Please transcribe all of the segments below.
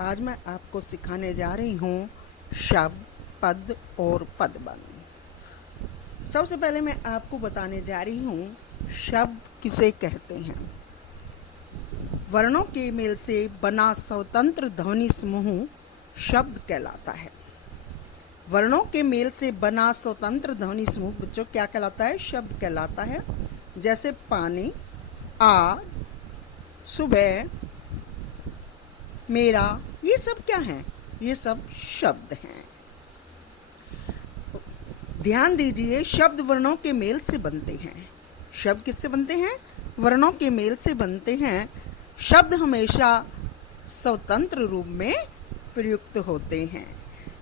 आज मैं आपको सिखाने जा रही हूँ शब्द, पद और पदबंध। सबसे पहले मैं आपको बताने जा रही हूँ शब्द किसे कहते हैं। वर्णों के मेल से बना स्वतंत्र ध्वनि समूह शब्द कहलाता है। वर्णों के मेल से बना स्वतंत्र ध्वनि समूह बच्चों क्या कहलाता है? शब्द कहलाता है। जैसे पानी, आज, सुबह, मेरा, ये सब क्या हैं? ये सब शब्द हैं। ध्यान दीजिए, शब्द वर्णों के मेल से बनते हैं। शब्द किससे बनते हैं? वर्णों के मेल से बनते हैं। शब्द हमेशा स्वतंत्र रूप में प्रयुक्त होते हैं।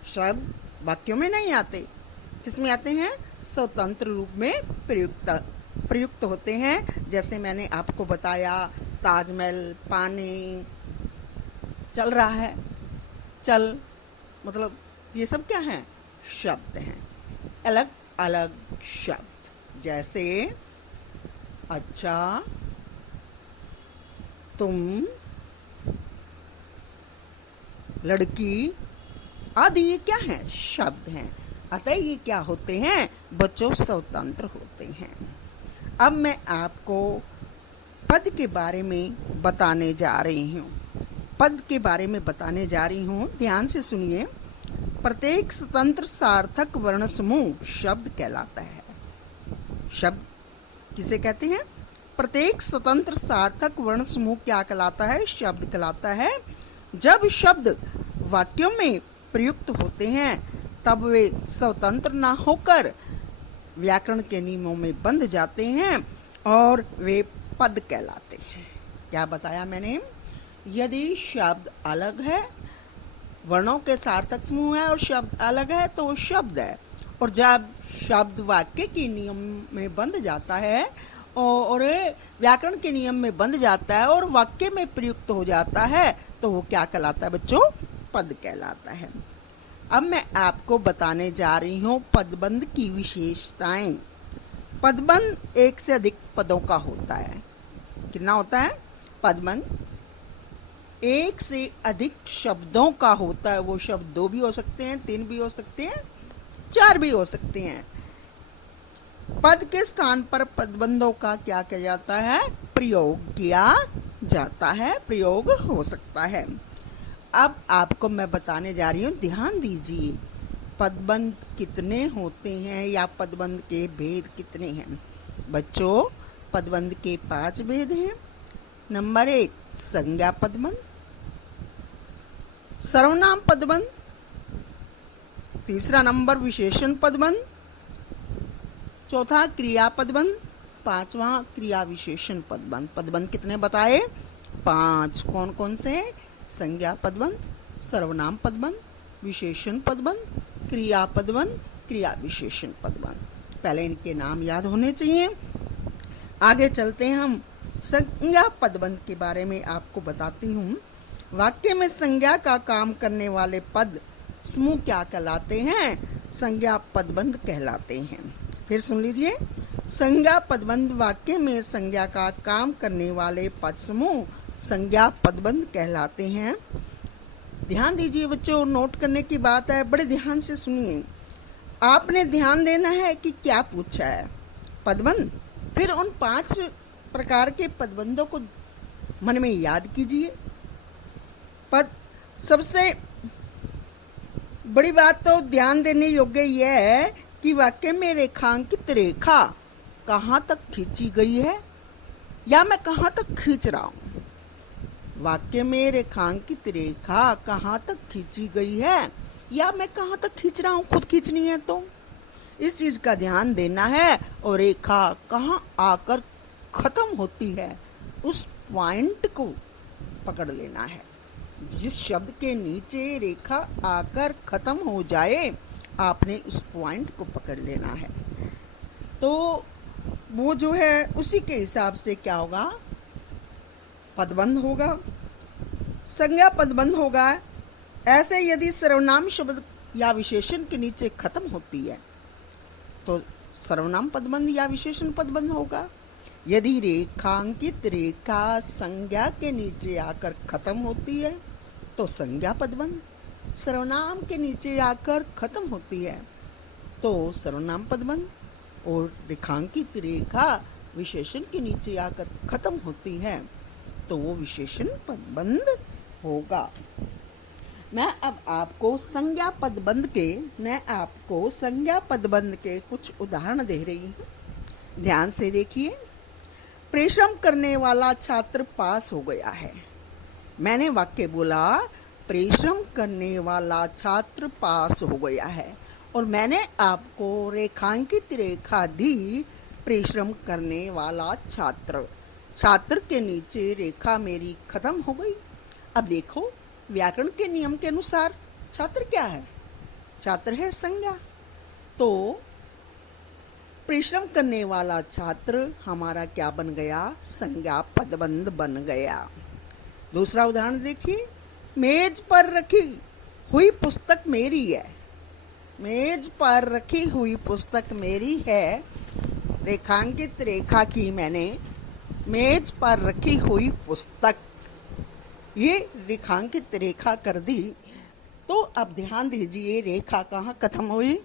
शब्द वाक्यों में नहीं आते। किस में आते हैं? स्वतंत्र रूप में प्रयुक्त होते हैं। जैसे मैंने आपको बताया, ताजमहल, पानी, चल रहा है, चल, मतलब ये सब क्या है? शब्द हैं। अलग अलग शब्द, जैसे अच्छा, तुम, लड़की आदि, ये क्या है? शब्द हैं। अतः ये क्या होते हैं बच्चों? स्वतंत्र होते हैं। अब मैं आपको पद के बारे में बताने जा रही हूँ। पद के बारे में बताने जा रही हूँ, ध्यान से सुनिए। प्रत्येक स्वतंत्र सार्थक वर्ण समूह शब्द कहलाता है। शब्द किसे कहते हैं? प्रत्येक स्वतंत्र सार्थक वर्ण समूह क्या कहलाता है? शब्द कहलाता है। जब शब्द वाक्यों में प्रयुक्त होते हैं तब वे स्वतंत्र ना होकर व्याकरण के नियमों में बंध जाते हैं और वे पद कहलाते हैं। क्या बताया मैंने? यदि शब्द अलग है, वर्णों के सार्थक समूह है और शब्द अलग है तो वो शब्द है। और जब शब्द वाक्य के नियम में बंध जाता है और व्याकरण के नियम में बंध जाता है और वाक्य में प्रयुक्त हो जाता है तो वो क्या कहलाता है बच्चों? पद कहलाता है। अब मैं आपको बताने जा रही हूँ पदबंध की विशेषताएं। पदबंध एक से अधिक पदों का होता है। कितना होता है? पदबंध एक से अधिक शब्दों का होता है। वो शब्द 2 भी हो सकते हैं, 3 भी हो सकते हैं, 4 भी हो सकते हैं। पद के स्थान पर पदबंधों का क्या किया जाता है? प्रयोग किया जाता है, प्रयोग हो सकता है। अब आपको मैं बताने जा रही हूँ, ध्यान दीजिए। पदबंध कितने होते हैं या पदबंध के भेद कितने हैं? बच्चों, पदबंध के 5 भेद हैं। नंबर 1 संज्ञा पदबंध, सर्वनाम पदबंध, तीसरा नंबर विशेषण पदबंध, चौथा क्रिया पदबंध, पांचवा क्रिया विशेषण पदबंध। पदबंध कितने बताए? 5। कौन कौन से? संज्ञा पदबंध, सर्वनाम पदबंध, विशेषण पदबंध, क्रिया पदबंध, क्रिया विशेषण पदबंध। पहले इनके नाम याद होने चाहिए। आगे चलते हैं हम संज्ञा पदबंध के बारे में आपको बताती हूँ। वाक्य में संज्ञा का काम करने वाले पद समूह क्या कहलाते हैं? संज्ञा पदबंध कहलाते हैं। फिर सुन लीजिए, संज्ञा पदबंध वाक्य में संज्ञा का काम करने वाले पद समूह संज्ञा पदबंध कहलाते हैं। ध्यान दीजिए बच्चों, नोट करने की बात है, बड़े ध्यान से सुनिए। आपने ध्यान देना है कि क्या पूछा है। पदबंध, फिर उन 5 प्रकार के पदबंधों को मन में याद कीजिए। पद, सबसे बड़ी बात तो ध्यान देने योग्य यह है कि वाक्य में रेखांकित रेखा कहाँ तक खींची गई है या मैं कहाँ तक खींच रहा हूँ। वाक्य में रेखांकित रेखा कहाँ तक खींची गई है या मैं कहाँ तक खींच रहा हूँ, खुद खींचनी है तो इस चीज का ध्यान देना है। और रेखा कहाँ आकर खत्म होती है उस पॉइंट को पकड़ लेना है। जिस शब्द के नीचे रेखा आकर खत्म हो जाए आपने उस पॉइंट को पकड़ लेना है। तो वो जो है उसी के हिसाब से क्या होगा? पदबंध होगा, संज्ञा पदबंध होगा। ऐसे यदि सर्वनाम शब्द या विशेषण के नीचे खत्म होती है तो सर्वनाम पदबंध या विशेषण पदबंध होगा। यदि रेखांकित रेखा संज्ञा के नीचे आकर खत्म होती है तो संज्ञा पदबंध। सर्वनाम के नीचे आकर खत्म होती है तो सर्वनाम पदबंध, और रेखांकित रेखा विशेषण के नीचे आकर खत्म होती है तो वो विशेषण पदबंध होगा। मैं आपको संज्ञा पदबंध के कुछ उदाहरण दे रही हूँ। ध्यान से देखिए। परिश्रम करने वाला छात्र पास हो गया है। मैंने वाक्य बोला परिश्रम करने वाला छात्र पास हो गया है, और मैंने आपको रेखांकित रेखा दी परिश्रम करने वाला छात्र के नीचे रेखा मेरी खत्म हो गई। अब देखो, व्याकरण के नियम के अनुसार छात्र क्या है? छात्र है संज्ञा। तो परिश्रम करने वाला छात्र हमारा क्या बन गया? संज्ञा पदबंध बन गया। दूसरा उदाहरण देखिए। मेज पर रखी हुई पुस्तक मेरी है। मेज पर रखी हुई पुस्तक मेरी है। रेखांकित रेखा की मैंने मेज पर रखी हुई पुस्तक, ये रेखांकित रेखा कर दी। तो अब ध्यान दीजिए, रेखा कहाँ खत्म हुई?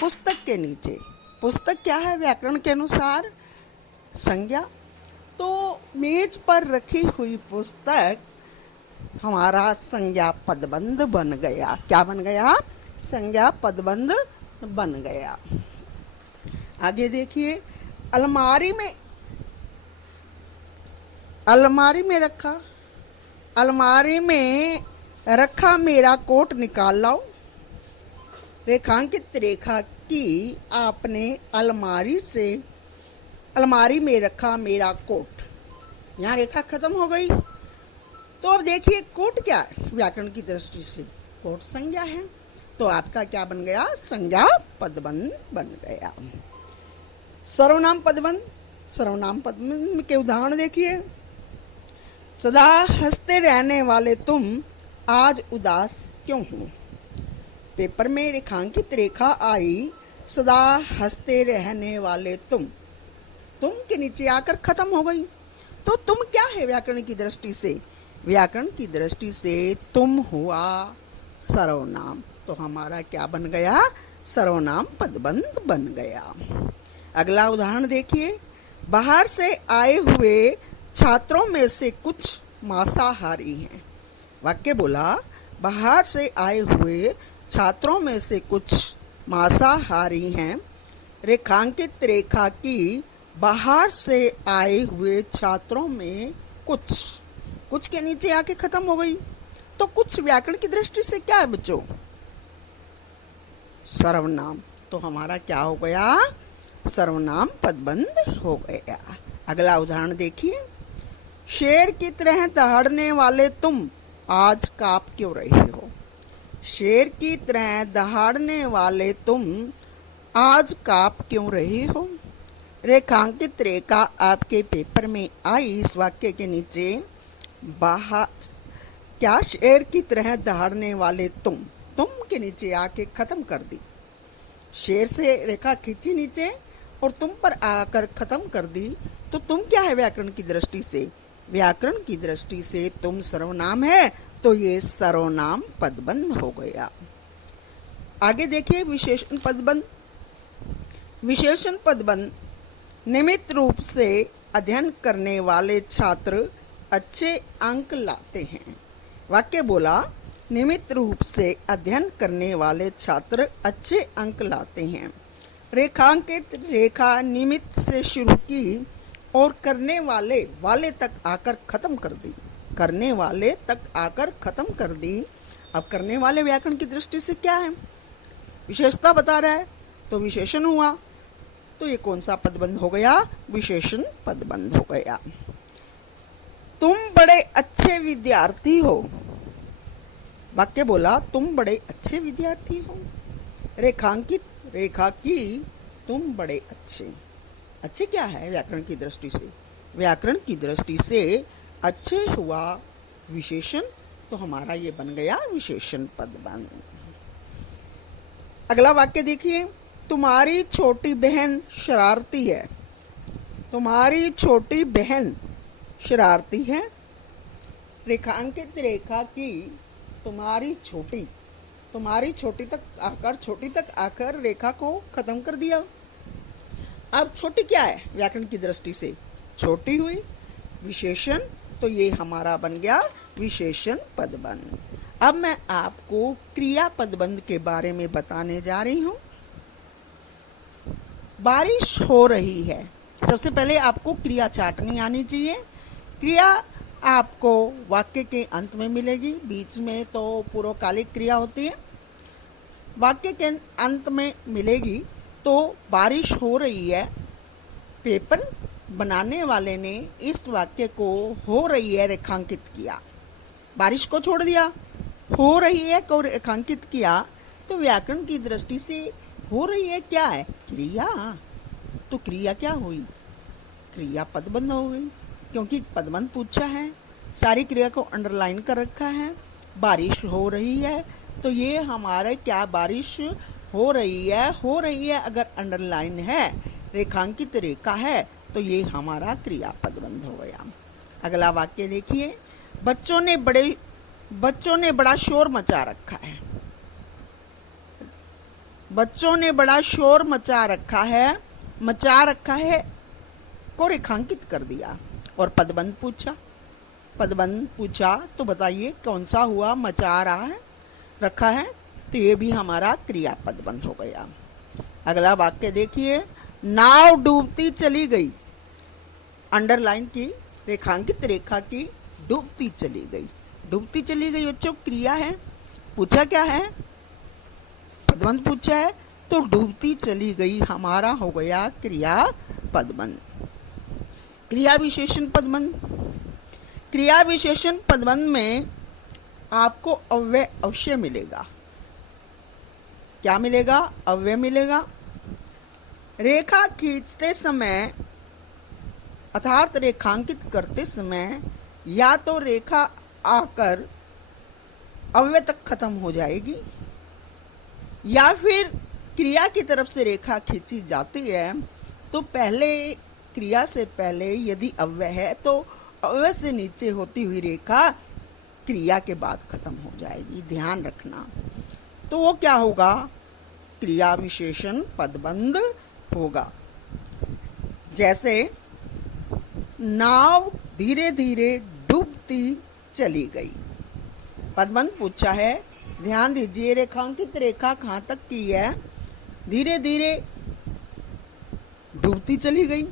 पुस्तक के नीचे। पुस्तक क्या है व्याकरण के अनुसार? संज्ञा। तो मेज पर रखी हुई पुस्तक हमारा संज्ञा पदबंध बन गया। क्या बन गया? संज्ञा पदबंध बन गया। आगे देखिए। अलमारी में रखा मेरा कोट निकाल लाओ। रेखांकित रेखा की आपने अलमारी में रखा मेरा कोट, यहाँ रेखा खत्म हो गई। तो अब देखिए कोट क्या है व्याकरण की दृष्टि से? कोट संज्ञा है। तो आपका क्या बन गया? संज्ञा पदबंध बन गया। सर्वनाम पदबंध के उदाहरण देखिए। सदा हंसते रहने वाले तुम आज उदास क्यों हो? पेपर में रेखांकित रेखा आई, सदा हंसते रहने वाले तुम के नीचे आकर खत्म हो गई। तो तुम क्या है व्याकरण की दृष्टि से? व्याकरण की दृष्टि से तुम हुआ सर्वनाम। तो हमारा क्या बन गया? सर्वनाम पदबंध बन गया। अगला उदाहरण देखिए। बाहर से आए हुए छात्रों में से कुछ मांसाहारी हैं। वाक्य बोला बाहर से आए हुए छात्रों में से कुछ मांसाहारी हैं। रेखांकित रेखा की बाहर से आए हुए छात्रों में कुछ के नीचे आके खत्म हो गई। तो कुछ व्याकरण की दृष्टि से क्या है बच्चों? सर्वनाम। तो हमारा क्या हो गया? सर्वनाम पदबंध हो गया। अगला उदाहरण देखिए। शेर की तरह दहाड़ने वाले तुम आज कांप क्यों रहे हो? शेर की तरह दहाड़ने वाले तुम आज कांप क्यों रहे हो? रेखांकित रेखा आपके पेपर में आई। इस वाक्य के नीचे बाहर क्या शेर की तरह दहाड़ने वाले तुम के नीचे आके खत्म कर दी। शेर से रेखा खींची नीचे और तुम पर आकर खत्म कर दी। तो तुम क्या है व्याकरण की दृष्टि से? व्याकरण की दृष्टि से तुम सर्वनाम है, तो ये सर्वनाम पदबंध हो गया। आगे देखिए विशेषण पदबंध। विशेषण पदबंध नियमित रूप से अध्ययन करने वाले छात्र अच्छे अंक लाते हैं। वाक्य बोला नियमित रूप से अध्ययन करने वाले छात्र अच्छे अंक लाते हैं। रेखांकित रेखा निमित्त से शुरू की और करने वाले तक आकर खत्म कर दी। करने वाले तक आकर खत्म कर दी। अब करने वाले व्याकरण की दृष्टि से क्या है? विशेषता बता रहा है, तो विशेषण हुआ। तो ये कौन सा पदबंध हो गया? विशेषण पदबंध हो गया। तुम बड़े अच्छे विद्यार्थी हो। वाक्य बोला तुम बड़े अच्छे विद्यार्थी हो। रेखांकित रेखा की तुम बड़े अच्छे क्या है व्याकरण की दृष्टि से? व्याकरण की दृष्टि से अच्छे हुआ विशेषण। तो हमारा ये बन गया विशेषण पदबंध। अगला वाक्य देखिए। तुम्हारी छोटी बहन शरारती है। तुम्हारी छोटी बहन शरारती है। रेखांकित रेखा की तुम्हारी छोटी, तुम्हारी छोटी तक आकर रेखा को खत्म कर दिया। अब छोटी क्या है व्याकरण की दृष्टि से? छोटी हुई। विशेषण, तो ये हमारा बन गया विशेषण पदबंध। अब मैं आपको क्रिया पदबंध के बारे में बताने जा रही हूं। बारिश हो रही है, सबसे पहले आपको क्रिया चाटनी आनी चाहिए। क्रिया आपको वाक्य के अंत में मिलेगी, बीच में तो पूर्वकालिक क्रिया होती है। वाक्य के अंत में मिलेगी। तो बारिश हो रही है, पेपर बनाने वाले ने इस वाक्य को हो रही है रेखांकित किया, बारिश को छोड़ दिया, हो रही है को रेखांकित किया। तो व्याकरण की दृष्टि से हो रही है क्या है? क्रिया। तो क्रिया क्या हुई? क्रिया पदबंध हो गई, क्योंकि पदबंध पूछा है, सारी क्रिया को अंडरलाइन कर रखा है। बारिश हो रही है, तो ये हमारे क्या, बारिश हो रही है। हो रही है अगर अंडरलाइन है, रेखांकित रेखा है, तो ये हमारा क्रिया पदबंध हो गया। अगला वाक्य देखिए, बच्चों ने बड़ा शोर मचा रखा है। बच्चों ने बड़ा शोर मचा रखा है को रेखांकित कर दिया और पदबंध पूछा। तो बताइए कौन सा हुआ? मचा रखा है, तो ये भी हमारा क्रिया पदबंध हो गया। अगला वाक्य देखिए, नाव डूबती चली गई। अंडरलाइन की रेखांकित रेखा की डूबती चली गई। डूबती चली गई बच्चों क्रिया है। पूछा क्या है? पदबंध पूछा है, तो डूबती चली गई हमारा हो गया क्रिया पदबंध। क्रिया विशेषण पदबंध। क्रिया विशेषण पदबंध में आपको अव्यय अवश्य मिलेगा। क्या मिलेगा? अव्यय मिलेगा। रेखा खींचते समय अर्थात रेखांकित करते समय या तो रेखा आकर अव्यय तक खत्म हो जाएगी, या फिर क्रिया की तरफ से रेखा खींची जाती है तो पहले, क्रिया से पहले यदि अव्यय है तो अव्यय से नीचे होती हुई रेखा क्रिया के बाद खत्म हो जाएगी, ध्यान रखना। तो वो क्या होगा? क्रिया विशेषण पदबंध होगा। जैसे नाव धीरे धीरे डूबती चली गई, पदबंध पूछा है। ध्यान दीजिए, रेखांकित रेखा कहाँ तक की है? धीरे धीरे डूबती चली गई।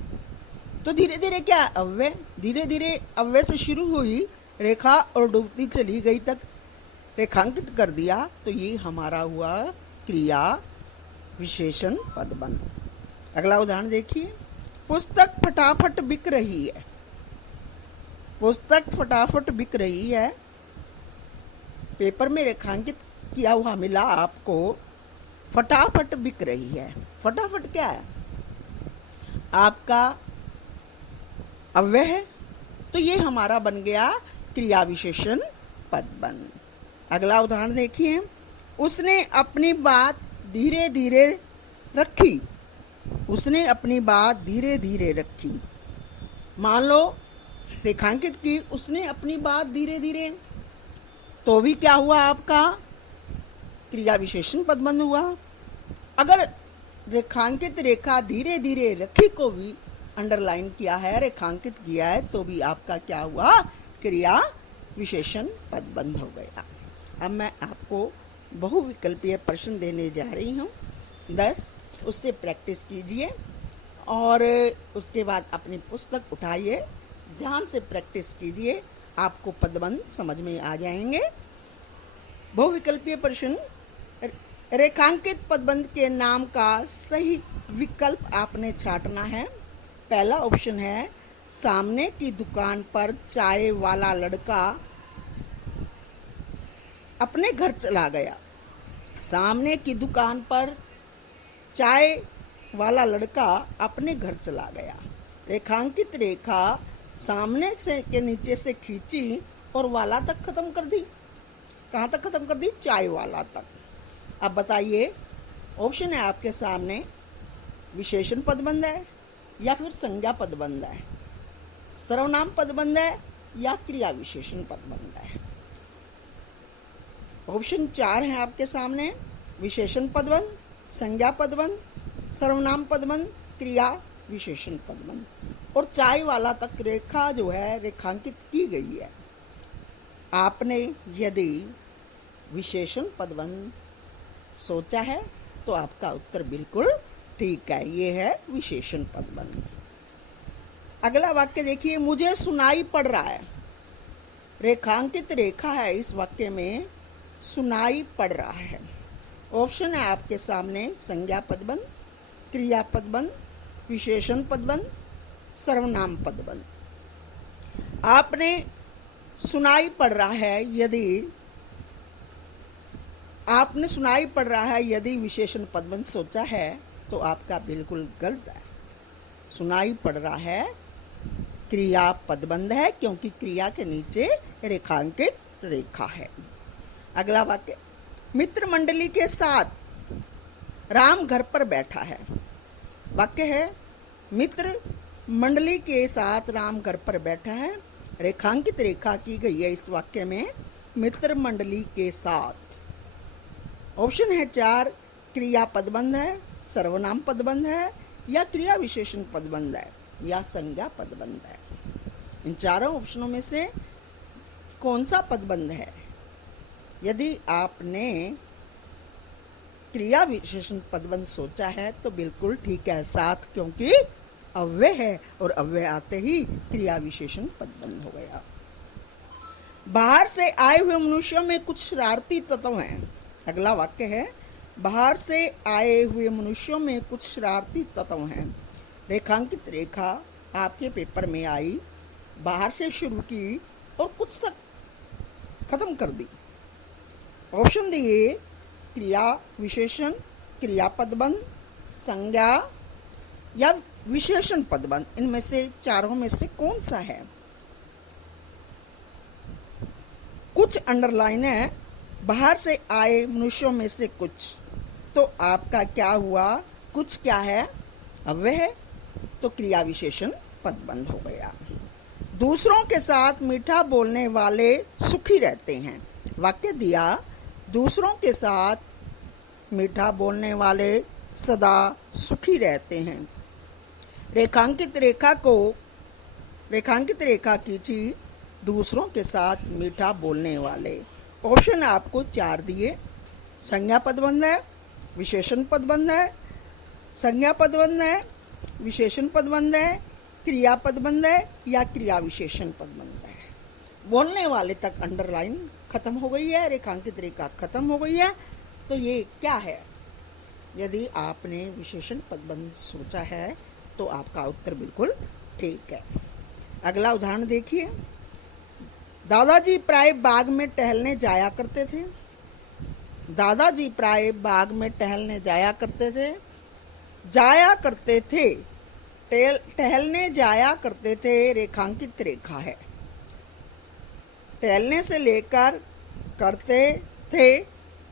तो धीरे धीरे क्या? अव्यय। धीरे धीरे अव्यय से शुरू हुई रेखा और डूबती चली गई तक रेखांकित कर दिया, तो ये हमारा हुआ क्रिया विशेषण पदबंध। अगला उदाहरण देखिए, पुस्तक फटाफट बिक रही है। पुस्तक फटाफट बिक रही है, पेपर में रेखांकित किया हुआ मिला आपको, फटाफट बिक रही है। फटाफट क्या है? आपका अव्यय है, तो ये हमारा बन गया क्रिया विशेषण पदबंध। अगला उदाहरण देखिए, उसने अपनी बात धीरे धीरे रखी। उसने अपनी बात धीरे धीरे रखी। मान लो रेखांकित की उसने अपनी बात धीरे धीरे, तो भी क्या हुआ आपका? क्रिया विशेषण पदबंध हुआ। अगर रेखांकित रेखा धीरे धीरे रखी को भी अंडरलाइन किया है, रेखांकित किया है, तो भी आपका क्या हुआ? क्रिया विशेषण पदबंध हो गया। अब मैं आपको बहुविकल्पीय प्रश्न देने जा रही हूँ 10, उससे प्रैक्टिस कीजिए और उसके बाद अपनी पुस्तक उठाइए, ध्यान से प्रैक्टिस कीजिए, आपको पदबंध समझ में आ जाएंगे। बहुविकल्पीय प्रश्न, रेखांकित पदबंध के नाम का सही विकल्प आपने छांटना है। पहला ऑप्शन है, सामने की दुकान पर चाय वाला लड़का अपने घर चला गया। सामने की दुकान पर चाय वाला लड़का अपने घर चला गया। रेखांकित रेखा सामने से के नीचे से खींची और वाला तक खत्म कर दी। कहाँ तक खत्म कर दी? चाय वाला तक। अब बताइए, ऑप्शन है आपके सामने, विशेषण पदबंध है या फिर संज्ञा पदबंध है, सर्वनाम पदबंध है या क्रिया विशेषण पदबंध है। ऑप्शन 4 है आपके सामने, विशेषण पदबंध, संज्ञा पदबंध, सर्वनाम पदबंध, क्रिया विशेषण पदबंध। और चाय वाला तक रेखा जो है रेखांकित की गई है। आपने यदि विशेषण पदबंध सोचा है तो आपका उत्तर बिल्कुल ठीक है, ये है विशेषण पदबंध। अगला वाक्य देखिए, मुझे सुनाई पड़ रहा है। रेखांकित रेखा है इस वाक्य में, सुनाई पड़ रहा है। ऑप्शन है आपके सामने, संज्ञा पदबंध, क्रिया पदबंध, विशेषण पदबंध, सर्वनाम पदबंध। आपने सुनाई पड़ रहा है यदि विशेषण पदबंध सोचा है तो आपका बिल्कुल गलत है। सुनाई पड़ रहा है क्रिया पदबंध है, क्योंकि क्रिया के नीचे रेखांकित रेखा है। अगला वाक्य, मित्र मंडली के साथ राम घर पर बैठा है। वाक्य है, मित्र मंडली के साथ राम घर पर बैठा है। रेखांकित रेखा की गई है इस वाक्य में, मित्र मंडली के साथ। ऑप्शन है 4, क्रिया पदबंध है, सर्वनाम पदबंध है, या क्रिया विशेषण पदबंध है, या संज्ञा पदबंध है। इन चारों ऑप्शनों में से कौन सा पदबंध है? यदि आपने क्रिया विशेषण पदबंध सोचा है तो बिल्कुल ठीक है, साथ क्योंकि अव्यय है और अव्यय आते ही क्रिया विशेषण पदबंध हो गया। बाहर से आए हुए मनुष्यों में कुछ शरारती तत्व हैं। अगला वाक्य है, बाहर से आए हुए मनुष्यों में कुछ शरारती तत्व हैं। रेखांकित रेखा आपके पेपर में आई, बाहर से शुरू की और कुछ तक खत्म कर दी। ऑप्शन दिए, क्रिया विशेषण, क्रिया पदबंध, संज्ञा या विशेषण पदबंध। इनमें से चारों में से कौन सा है? कुछ अंडरलाइन है, बाहर से आए मनुष्यों में से कुछ, तो आपका क्या हुआ? कुछ क्या है? अव्यय है, तो क्रिया विशेषण पदबंध हो गया। दूसरों के साथ मीठा बोलने वाले सुखी रहते हैं। वाक्य दिया, दूसरों के साथ मीठा बोलने वाले सदा सुखी रहते हैं। रेखांकित रेखा कीजिए, दूसरों के साथ मीठा बोलने वाले। ऑप्शन आपको 4 दिए, संज्ञा पदबंध है, विशेषण पदबंध है, संज्ञा पदबंध है, विशेषण पदबंध है, क्रिया पदबंध है, या क्रिया विशेषण पदबंध है। बोलने वाले तक अंडरलाइन खत्म हो गई है, रेखांकित रेखा खत्म हो गई है, तो ये क्या है? यदि आपने विशेषण पदबंध सोचा है तो आपका उत्तर बिल्कुल ठीक है। अगला उदाहरण देखिए, दादाजी प्राय बाग में टहलने जाया करते थे। दादाजी प्राय बाग में टहलने जाया करते थे। जाया करते थे, टहलने जाया करते थे, रेखांकित रेखा है। टहलने से लेकर करते थे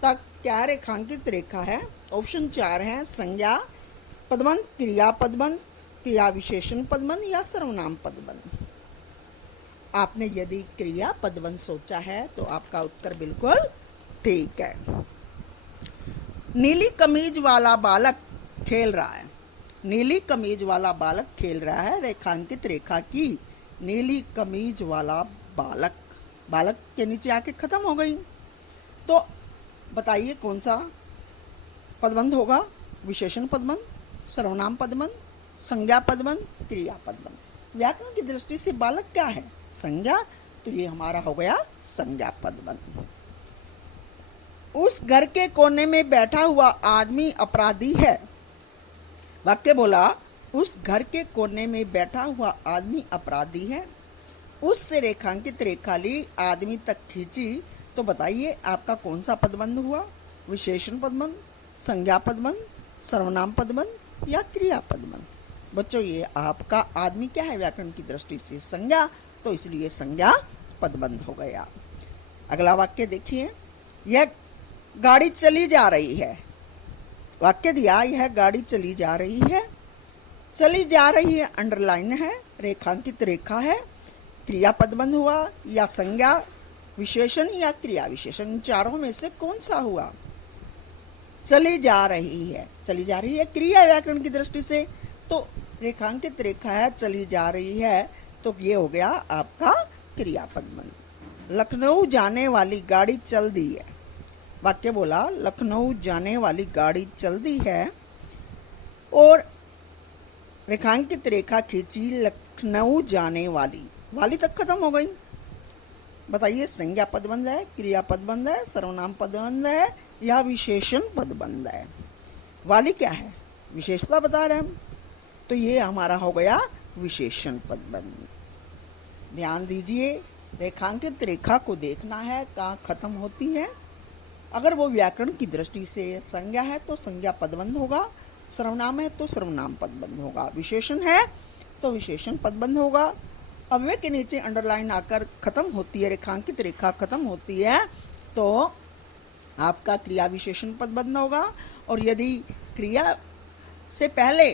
तक क्या रेखांकित रेखा है? ऑप्शन 4 है, संज्ञा पदबंध, क्रिया पदबंध, क्रिया विशेषण पदबंध, या सर्वनाम पदबंध। आपने यदि क्रिया पदबंध सोचा है तो आपका उत्तर बिल्कुल ठीक है। नीली कमीज वाला बालक खेल रहा है। नीली कमीज वाला बालक खेल रहा है, रेखांकित रेखा की नीली कमीज वाला बालक के नीचे आके खत्म हो गई। तो बताइए कौन सा पदबंध होगा? विशेषण पदबंध, सर्वनाम पदबंध, संज्ञा पदबंध, क्रिया पदबंध। व्याकरण की दृष्टि से बालक क्या है? संज्ञा, तो ये हमारा हो गया संज्ञा पदबंध। उस घर के कोने में बैठा हुआ आदमी अपराधी है। वाक्य बोला, उस घर के कोने में बैठा हुआ आदमी अपराधी है। उससे रेखांकित रेखा ली, आदमी तक खींची, तो बताइए आपका कौन सा पदबंध हुआ? विशेषण पदबंध, संज्ञा पदबंध, सर्वनाम पदबंध, या क्रिया पदबंध। बच्चों, ये आपका आदमी क्या है व्याकरण की दृष्टि से? संज्ञा, तो इसलिए संज्ञा पदबंध हो गया। अगला वाक्य देखिए, यह गाड़ी चली जा रही है। वाक्य दिया, यह गाड़ी चली जा रही है। चली जा रही है अंडरलाइन है, रेखांकित रेखा है, क्रिया पदबंध हुआ, या संज्ञा विशेषण या क्रिया विशेषण, इन चारों में से कौन सा हुआ? चली जा रही है, चली जा रही है क्रिया व्याकरण की दृष्टि से, तो रेखांकित रेखा है, चली जा रही है, तो ये हो गया आपका क्रियापद बन। लखनऊ जाने वाली गाड़ी चल दी है, वाक्य बोला लखनऊ जाने वाली गाड़ी चल दी है, और रेखांकित रेखा खींची लखनऊ जाने वाली, वाली तक खत्म हो गई। बताइए संज्ञा पदबंध है, क्रियापद बंध है, सर्वनाम पदबंध है या विशेषण पदबंध है? वाली क्या है? विशेषता बता रहे हम, तो ये हमारा हो गया विशेषण पदबंध। ध्यान दीजिए, रेखांकित रेखा को देखना है कहाँ खत्म होती है। अगर वो व्याकरण की दृष्टि से संज्ञा है तो संज्ञा पदबंध होगा, सर्वनाम है तो सर्वनाम पदबंध होगा, विशेषण है तो विशेषण पदबंध होगा। अव्यय के नीचे अंडरलाइन आकर खत्म होती है, रेखांकित रेखा खत्म होती है, तो आपका क्रिया विशेषण पदबंध होगा। और यदि क्रिया से पहले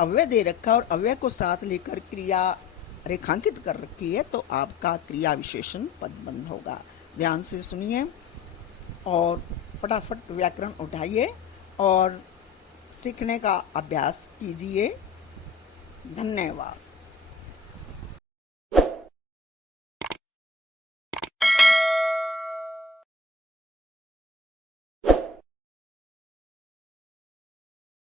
अव्यय दे रखा और अव्यय को साथ लेकर क्रिया रेखांकित कर रखी है, तो आपका क्रिया विशेषण पदबंध होगा। ध्यान से सुनिए और फटाफट व्याकरण उठाइए और सीखने का अभ्यास कीजिए। धन्यवाद।